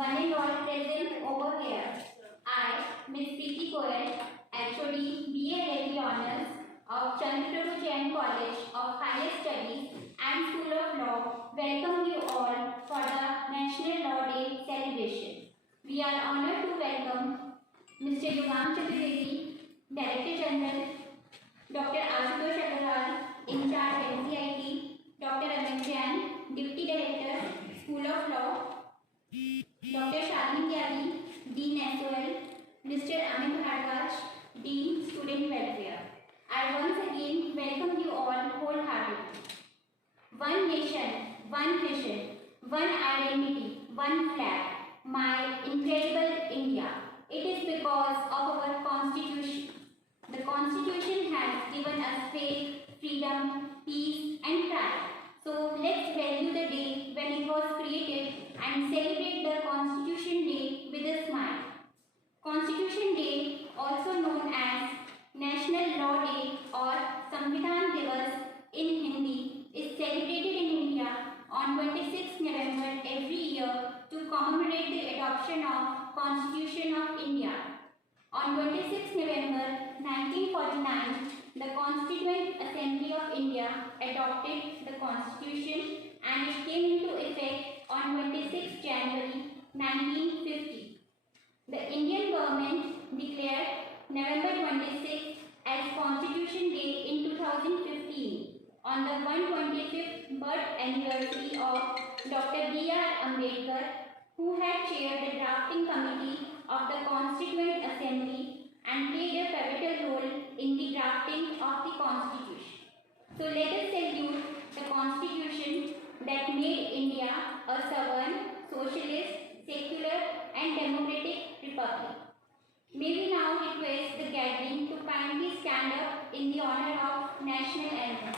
one and all present over here. I, Ms. Preeti Goyal, HOD BA Delhi Honours of 𝗔𝗂𝗏𝗧𝗜𝗏 College of Higher Studies and School of Law, welcome you all for the National Law Day celebration. We are honoured to welcome Mr. 𝗖𝗘𝗥𝗘𝗠𝗢𝗧𝗏, Director General, Dr. 𝗖𝗘𝗥𝗚𝗏, in charge NCIT, Dr. 𝗦𝗁𝗂𝗄𝗧𝗏, Deputy Director, School of Law, Dr. 𝗖𝗘𝗥𝗚𝗏, Dean SOL, Mr. 𝗦𝗁𝗂𝗏, Dean Student Welfare. I once again welcome you all wholeheartedly. One nation, one vision, one identity, one flag, my incredible India. It is because of our Constitution. The Constitution has given us faith, freedom, peace and pride. So let's value the day when it was created and celebrate the Constitution Day with a smile. Constitution Day, also known as National Law Day or 𝗖𝗙𝗏𝗡𝗏 in Hindi, is celebrated in India on 26 November every year to commemorate the adoption of Constitution of India. On 26 November 1949, the Constituent Assembly of India adopted the Constitution and it came into effect on 26 January 1950. The Indian government declared November 26 as Constitution Day in 2015 on the 125th birth anniversary of Dr. B.R. Ambedkar, who had chaired the drafting committee of the Constituent Assembly and played a pivotal role in the drafting of the Constitution. So let us salute the Constitution that made India a sovereign, socialist, secular and democratic republic. May we now request the gathering to kindly stand up in the honor of National Anthem.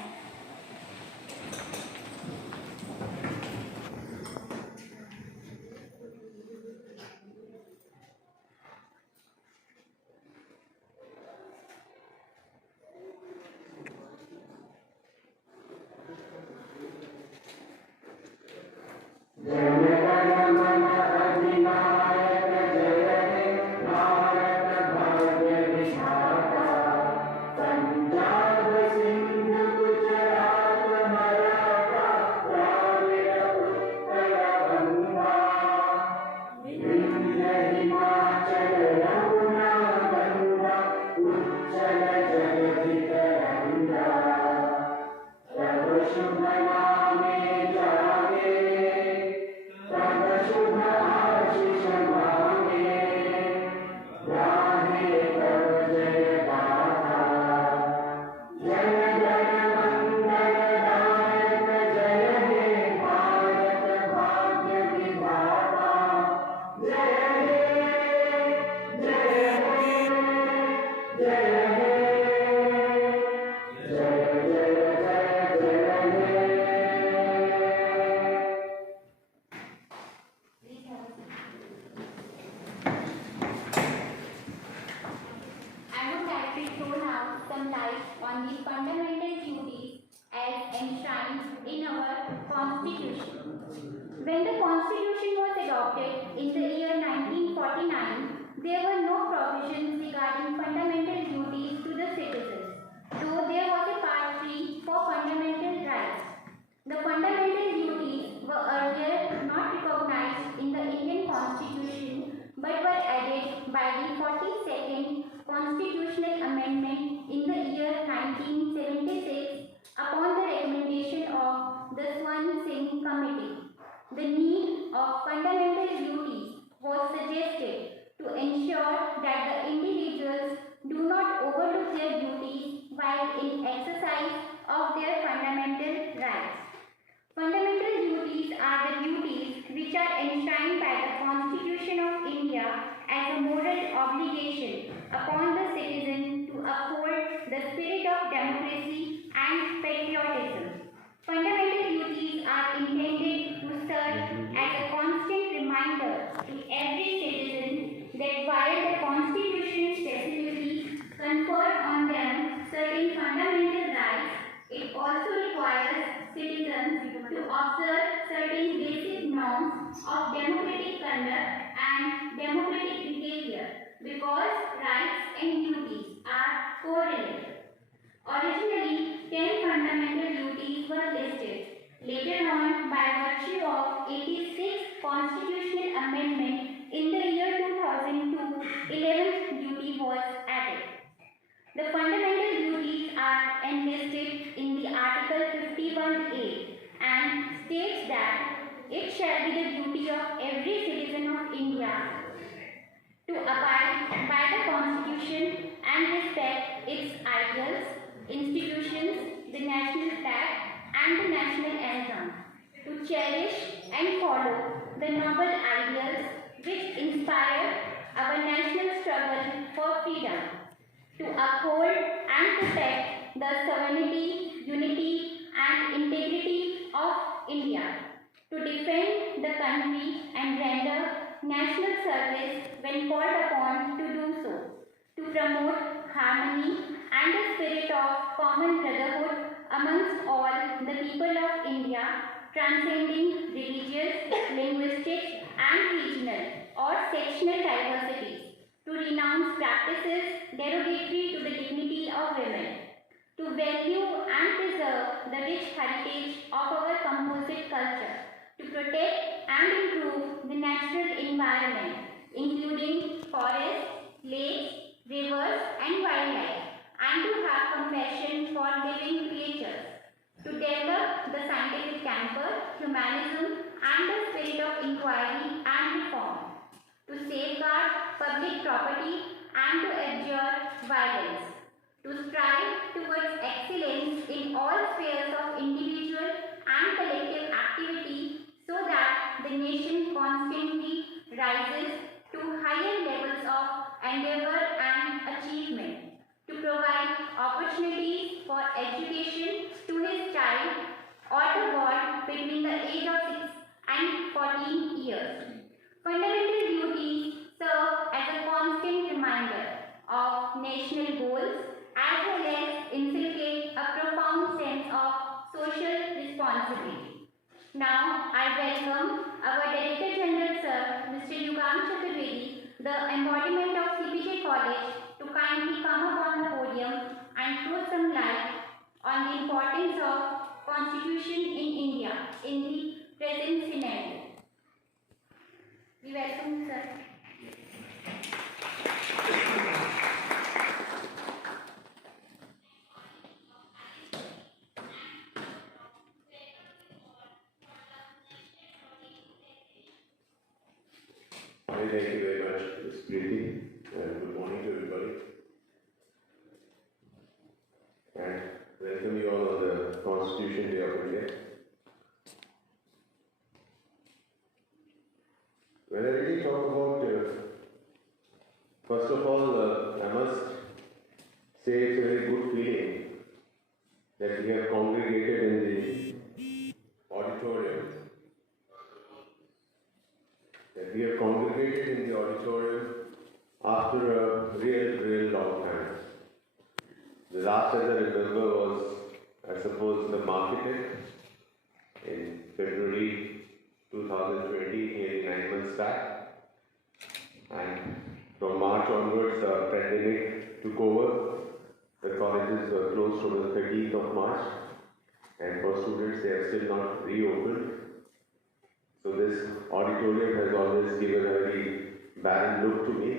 On the fundamental duties as enshrined in our Constitution. When the Constitution was adopted in the year 1949, there were no provisions regarding fundamental duties to the citizens, though there was a Part 3 for fundamental rights. The fundamental duties were earlier not recognized in the Indian Constitution but were added by the 42nd Constitutional Amendment in the year 1976 upon the recommendation of the 𝗤𝗏𝗡𝗏𝗡 Committee. The need of fundamental duties was suggested to ensure that the individuals do not overlook their duties while in exercise of their fundamental rights. Fundamental duties are the duties which are enshrined by the Constitution of India as a moral obligation upon the citizen to uphold the spirit of democracy and patriotism. Fundamental duties are intended to serve as a constant reminder to every citizen that while the Constitution specifically confers on them certain fundamental rights, it also requires citizens to observe certain basic norms of democratic conduct correlated. Originally, 10 fundamental duties were listed. Later on, by virtue of 86th Constitutional Amendment in the year 2002, 11th duty was added. The fundamental duties are enlisted in the Article 51A and states that it shall be the duty of every citizen of India to abide by the Constitution and respect its ideals, institutions, the national flag and the national anthem, to cherish and follow the noble ideals which inspire our national struggle for freedom, to uphold and protect the sovereignty, unity and integrity of India, to defend the country and render national service when called upon to do so, to promote harmony and the spirit of common brotherhood amongst all the people of India, transcending religious, linguistic and regional or sectional diversities, to renounce practices derogatory to the dignity of women, to value and preserve the rich heritage of our composite culture, to protect and improve the natural environment, including forests, lakes, rivers and wildlife, and to have compassion for living creatures, to develop the scientific temper, humanism and the spirit of inquiry and reform, to safeguard public property and to abjure violence, to strive towards excellence in all spheres of individual and collective activity so that the nation constantly rises to higher levels of endeavor and achievement, to provide opportunities for education to his child or the boy between the age of 6 and 14 years. Fundamental duties serve as a constant reminder of national goals as well as inculcate a profound sense of social responsibility. Now, I welcome our Director General Sir, Mr. 𝗖𝗘𝗥𝗚𝗎𝗍𝗓, the embodiment of CPJ College, to kindly come upon the podium and throw some light on the importance of Constitution in India in the present scenario. We welcome you, sir. Thank you very much, Ms. Preeti, and good morning to everybody. And welcome you all on the Constitution Day of India. When I really talk about, first of all, I must say it's a very good feeling that we have congregated in the auditorium. After a real long time. The last, as I remember, was, I suppose, the marketing in February 2020, nearly 9 months back. And from March onwards, the pandemic took over. The colleges were closed from the 13th of March. And for students, they have still not reopened. So this auditorium has always given a very barren look to me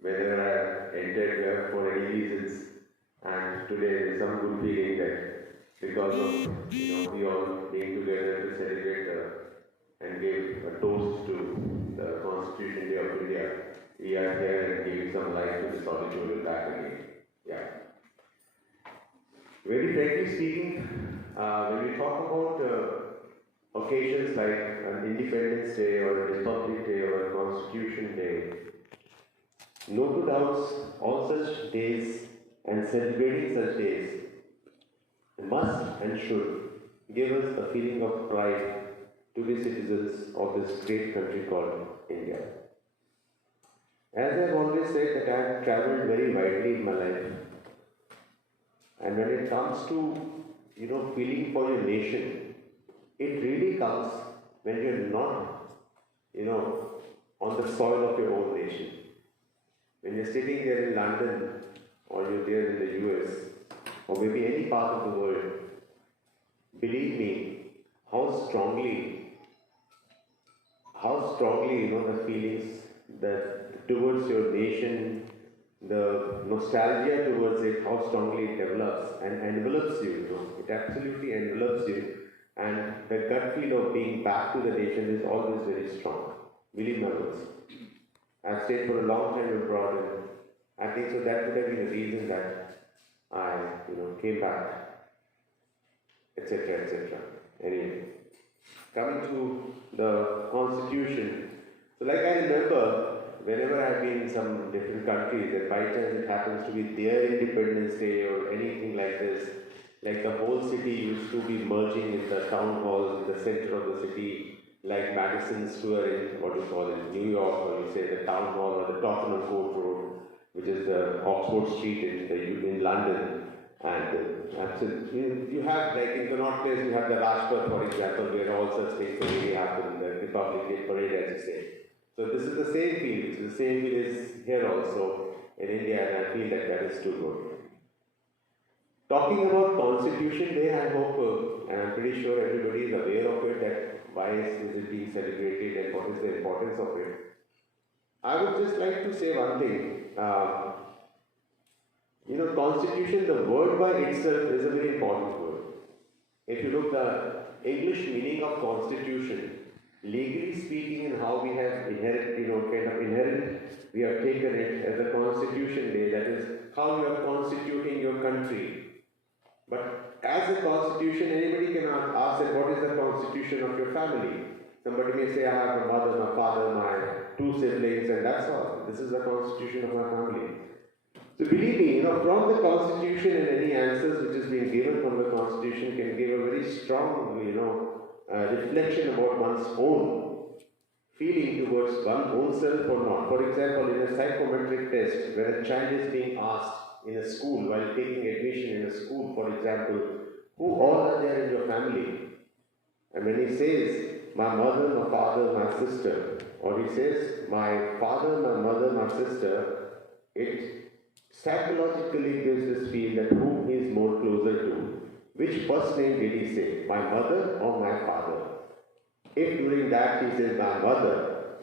whenever I entered here for any reasons. And today there is some good feeling that because of we all being together to celebrate and give a toast to the Constitution Day of India, we are here and giving some life to this auditorium back again. Yeah. Very frankly speaking, when we talk about occasions like an Independence Day or a Republic Day or a Constitution Day, no two doubts, all such days and celebrating such days must and should give us a feeling of pride to be citizens of this great country called India. As I have always said that I have travelled very widely in my life, and when it comes to feeling for your nation, it really comes when you're not on the soil of your own nation. When you're sitting there in London or you're there in the US, or maybe any part of the world, believe me, how strongly, the feelings that towards your nation, the nostalgia towards it, how strongly it develops and envelops you, it absolutely envelops you, and the gut feel of being back to the nation is always very strong. Believe my words. I've stayed for a long time abroad, and I think so that would have been the reason that I, came back, etc., etc. Anyway, coming to the Constitution. So like I remember, whenever I've been in some different countries, and by chance it happens to be their Independence Day or anything like this, like the whole city used to be merging in the town halls in the center of the city, like Madison Square in, New York, or you say the town hall or the Tottenham Court Road, which is the Oxford Street in London. And absolutely, you have, like in Connaught Place, you have the Rajpath, for example, where all such things really happen, the Republic Day parade, as you say. So this is the same feel. The same feel is here also in India, and I feel that is too good. Talking about Constitution Day, I hope, and I'm pretty sure everybody is aware of it, that why is it being celebrated and what is the importance of it. I would just like to say one thing. Constitution, the word by itself is a very important word. If you look the English meaning of Constitution, legally speaking, and how we have we have taken it as a Constitution Day, that is how you are constituting your country. But as a constitution, anybody can ask that what is the constitution of your family? Somebody may say, I have a mother, my father, my 2 siblings, and that's all. This is the constitution of my family. So believe me, from the constitution and any answers which is being given from the constitution can give a very strong, reflection about one's own feeling towards one's own self or not. For example, in a psychometric test, where a child is being asked in a school, while taking admission in a school, for example, who all are there in your family? And when he says, my mother, my father, my sister, or he says, my father, my mother, my sister, it psychologically gives this feel that who he is more closer to. Which first name did he say, my mother or my father? If during that he says my mother,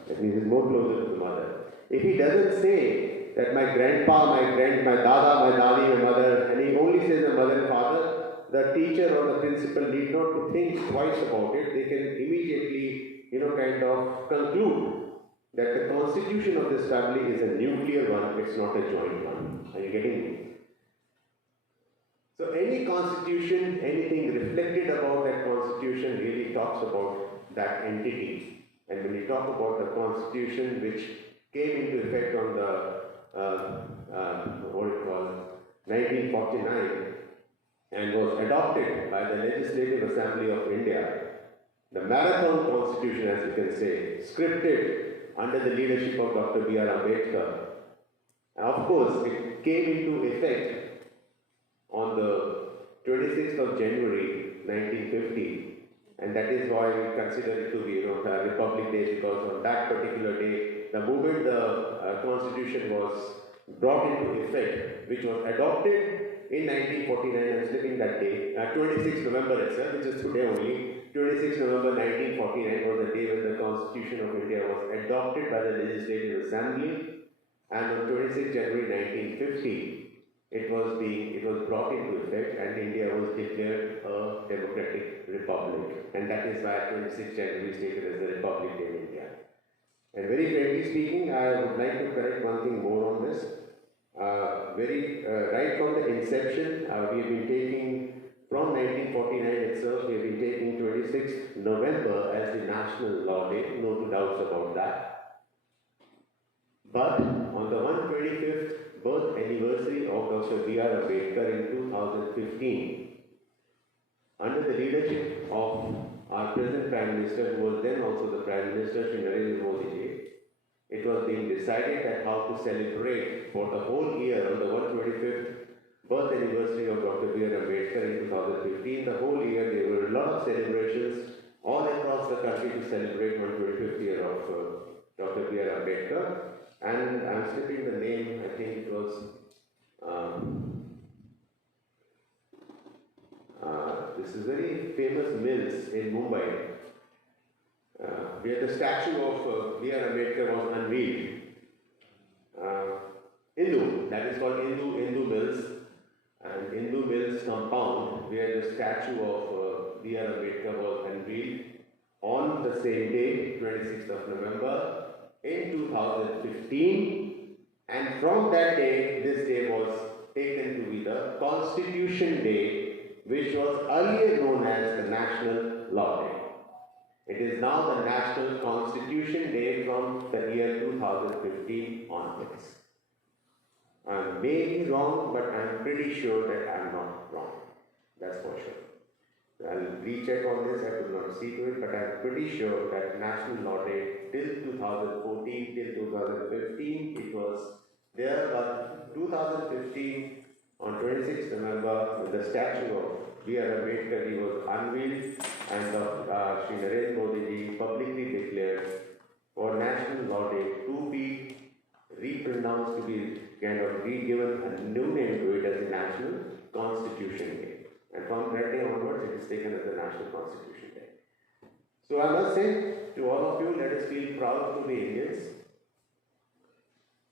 that means he is more closer to the mother. If he doesn't say that my grandpa, my dada, my dadi, my mother, and he only says my mother and father, the teacher or the principal need not to think twice about it. They can immediately, conclude that the constitution of this family is a nuclear one, it's not a joint one. Are you getting me? So any constitution, anything reflected about that constitution really talks about that entity. And when we talk about the constitution which came into effect on the 1949 and was adopted by the Legislative Assembly of India, the Marathon Constitution, as you can say, scripted under the leadership of Dr. B.R. Ambedkar. And of course, it came into effect on the 26th of January 1950, and that is why we consider it to be a Republic Day, because on that particular day, the moment the Constitution was brought into effect, which was adopted in 1949, I'm slipping that day, 26th November itself, which is today only, 26th November 1949 was the day when the Constitution of India was adopted by the Legislative Assembly, and on 26th January 1950, it was brought into effect, and India was declared a democratic republic, and that is why 26th January is taken as the Republic Day in India. And very frankly speaking, I would like to correct one thing more on this. Right from the inception, we have been taking, from 1949 itself, we have been taking 26th November as the National Law Day, no two doubts about that. But on the 125th birth anniversary of Dr. B.R. Ambedkar in 2015, under the leadership of our present Prime Minister, who was then also the Prime Minister, Shri Narendra Modi, it was being decided that how to celebrate for the whole year on the 125th birth anniversary of Dr. B.R. Ambedkar in 2015. The whole year there were a lot of celebrations all across the country to celebrate 125th year of Dr. B.R. Ambedkar. And I'm slipping the name, I think it was This is very famous mills in Mumbai, where the statue of B.R. Ambedkar was unveiled. Hindu, that is called Hindu Mills, and Hindu Mills compound, where the statue of B.R. Ambedkar was unveiled on the same day, 26th of November in 2015, and from that day, this day was taken to be the Constitution Day, which was earlier known as the National Law Day. It is now the National Constitution Day from the year 2015 onwards. I may be wrong, but I am pretty sure that I am not wrong. That's for sure. I will recheck on this, I could not see to it, but I am pretty sure that National Law Day till 2014, till 2015, it was there, but 2015, on 26th November, when the statue of B.R. Ambedkar was unveiled, and Shri Narendra Modi publicly declared for National Law Day to be repronounced, to be kind of re-given a new name to it as the National Constitution Day. And from that day onwards, it is taken as the National Constitution Day. So I must say to all of you, let us feel proud to be Indians.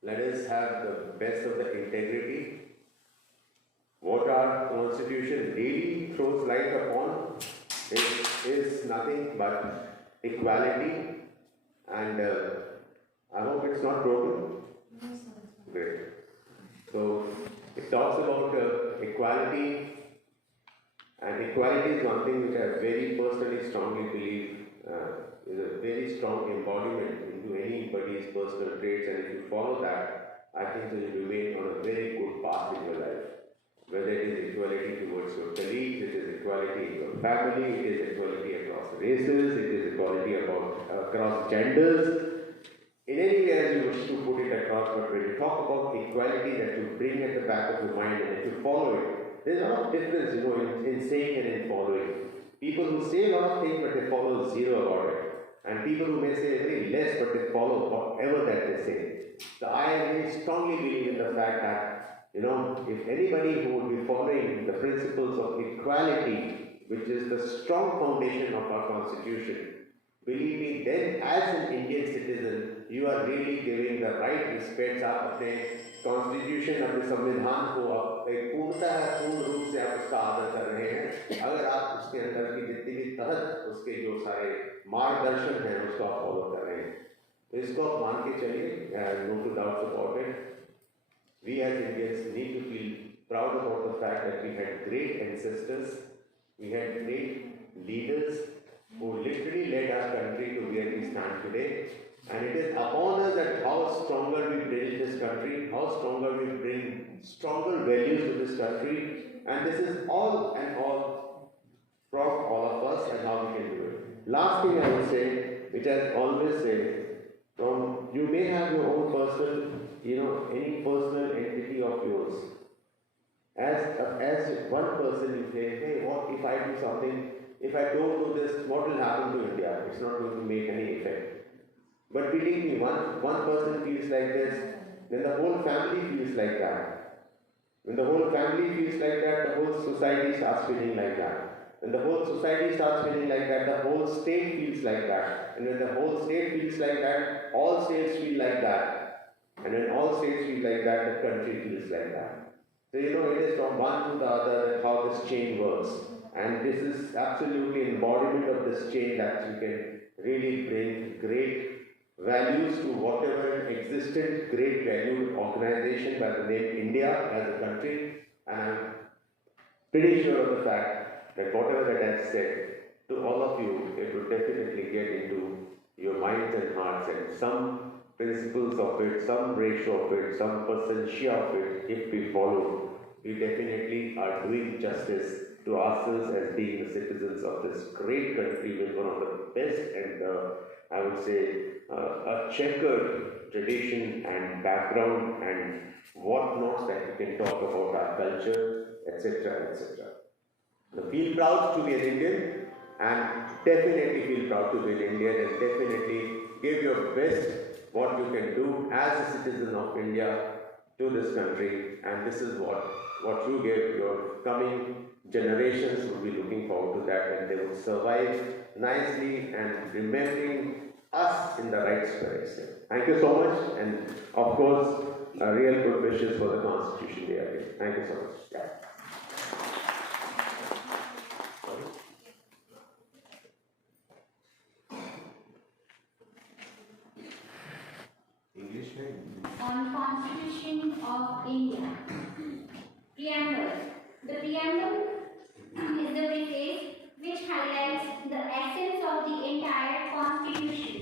Let us have the best of the integrity. What our Constitution really throws light upon is nothing but equality, and I hope it's not broken. Great. So it talks about equality, and equality is one thing which I very personally strongly believe is a very strong embodiment into anybody's personal traits, and if you follow that, I think you will remain on a very good path in your life. Whether it is equality towards your colleagues, it is equality in your family, it is equality across races, it is equality across genders. In any way as you wish to put it across, but when you talk about equality that you bring at the back of your mind and if you follow it, there's a lot of difference, in saying and in following. People who say a lot of things but they follow zero about it. And people who may say very less but they follow whatever that they say. So I really strongly believe in the fact that if anybody who would be following the principles of equality, which is the strong foundation of our Constitution, believe me, then as an Indian citizen, you are really giving the right respects. आप अपने Constitution, अपने संविधान को एक पूर्ण रूप से आप उसका आदर कर रहे हैं। अगर आप उसके अंदर की जितनी भी तहत उसके जो सारे मार्गदर्शन हैं उसको आप फॉलो कर रहे हैं, तो इसको आप मान के चलिए, no doubt about it. We as Indians need to feel proud about the fact that we had great ancestors, we had great leaders who literally led our country to where we stand today. And it is upon us that how stronger we build this country, how stronger we bring stronger values to this country. And this is all from all of us and how we can do it. Last thing I would say, which I always say, you may have your own personal, any personal entity of yours. As one person you say, hey, what if I do something, if I don't do this, what will happen to India? It's not going to make any effect. But believe me, one person feels like this, then the whole family feels like that. When the whole family feels like that, the whole society starts feeling like that. When the whole society starts feeling like that, the whole state feels like that. And when the whole state feels like that, all states feel like that. And when all states feel like that, the country feels like that. So it is from one to the other how this chain works. And this is absolutely embodiment of this chain that you can really bring great values to whatever existent great valued organization by the name India as a country. And I'm pretty sure of the fact that whatever that I've said to all of you, it will definitely get into your minds and hearts, and some principles of it, some ratio of it, some percentage of it, if we follow, we definitely are doing justice to ourselves as being the citizens of this great country with one of the best and I would say a checkered tradition and background and whatnot that we can talk about our culture, etc., etc. So feel proud to be an Indian, and definitely feel proud to be an Indian, and definitely give your best what you can do as a citizen of India to this country, and this is what you give your coming generations would be looking forward to that, and they would survive nicely and remembering us in the right spirit. Thank you so much, and of course, real good wishes for the Constitution Day again. Thank you so much. Yeah. English name? On Constitution of India. Preamble. The preamble is the preface which highlights the essence of the entire Constitution.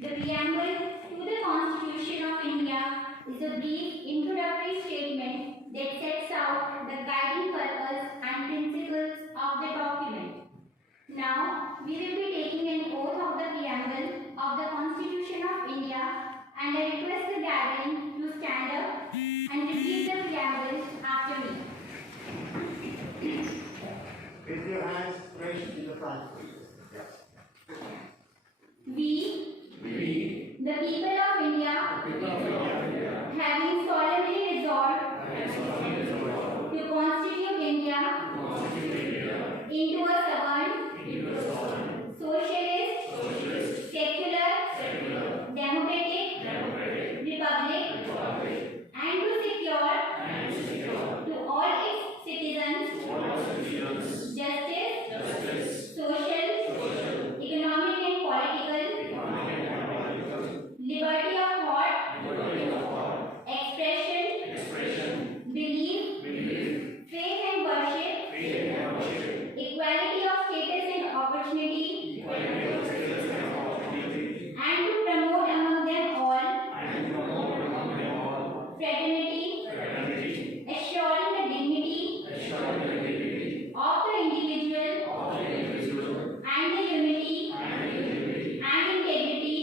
The preamble to the Constitution of India is a brief introductory statement that sets out the guiding purpose and principles of the document. Now, we will be taking an oath of the preamble of the Constitution of India, and I request the gathering to stand up and repeat the preamble after me. With your hands raised in the front. We, the people of India, having solemnly resolved to constitute India into a sovereign, socialist, secular, democratic republic, and to secure to all its citizens justice, social, economic and political liberty of thought, expression, belief, faith and worship, equality of status and opportunity, and to promote among them all fraternity, assuring the dignity of the individual and the unity and integrity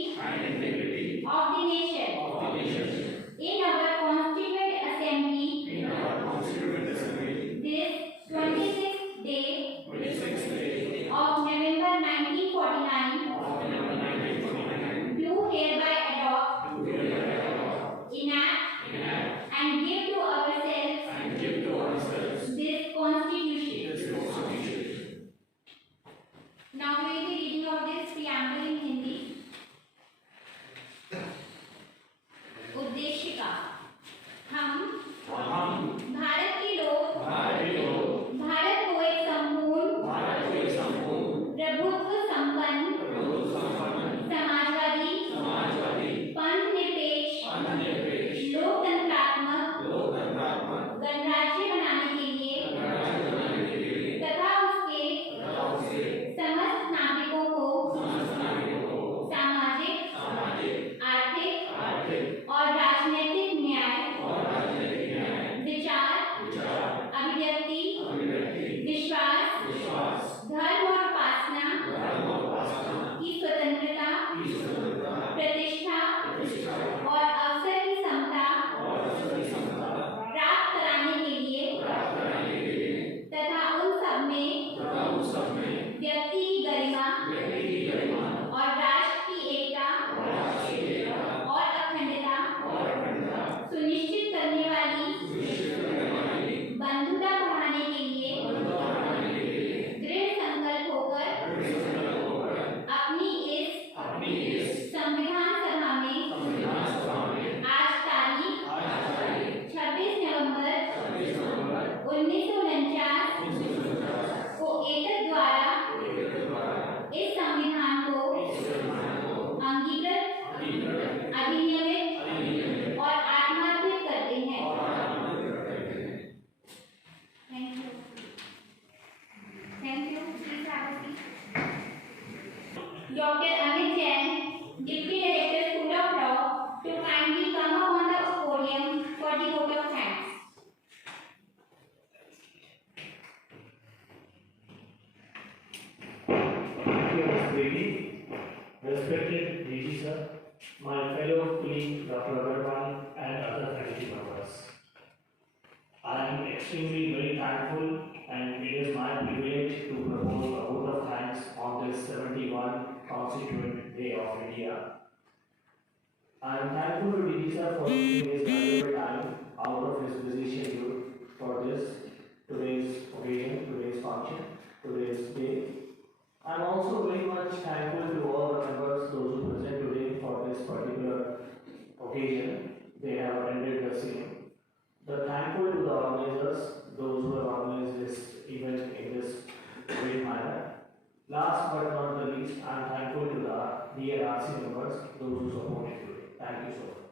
of the nation. In our Constituent Assembly, this 26th day of November 1949, do hereby adopt, enact, and give to ourselves this Constitution. Now we will be reading of this preamble in Hindi. उद्देश्य का हम भारत के लोग भारत को एक संपूर्ण प्रभुत्व संपन्न समाजवादी पंथ निरपेक्ष लोकतंत्रात्मक गणराज्य बनाने के लिए तथा उसके समस्त नागरिकों को सामाजिक, आर्थिक और राजनीतिक न्याय, विचार, अभिव्यक्ति, विश्वास, धर्म और उपासना की स्वतंत्रता, प्रतिष्ठा और अवसर की समता प्राप्त कराने के लिए तथा उन सब में व्यक्ति की गरिमा और राष्ट्र की एकता और अखंडता सुनिश्चित करने वाली बंधुता बढ़ाने के लिए दृढ़ संकल्प होकर अपनी इस संविधान सभा में आज तारीख 26 नवंबर 1949 को एतद द्वारा इस संविधान को अंगीकृत, अधिनियमित और आत्मान्वित करते हैं। Thank you. Please have a seat. Dr. Amit Jain, Deputy Director, School of Law, to kindly come up on the podium for the vote of thanks. Thank you, Ms. Devi. Respected DG sir, my fellow colleague Dr. Agarwal and other faculty members. I am extremely very thankful, and it is my privilege to propose a vote of thanks on this 71 Constituent Day of India. I am thankful to DG sir for giving his valuable time out of his busy schedule for this today's occasion, today's conference. same. They have attended the same. The thankful to the organizers, those who have organized this event in this great manner. Last but not the least, I am thankful to the dear RC members, those who supported today. Thank you so much.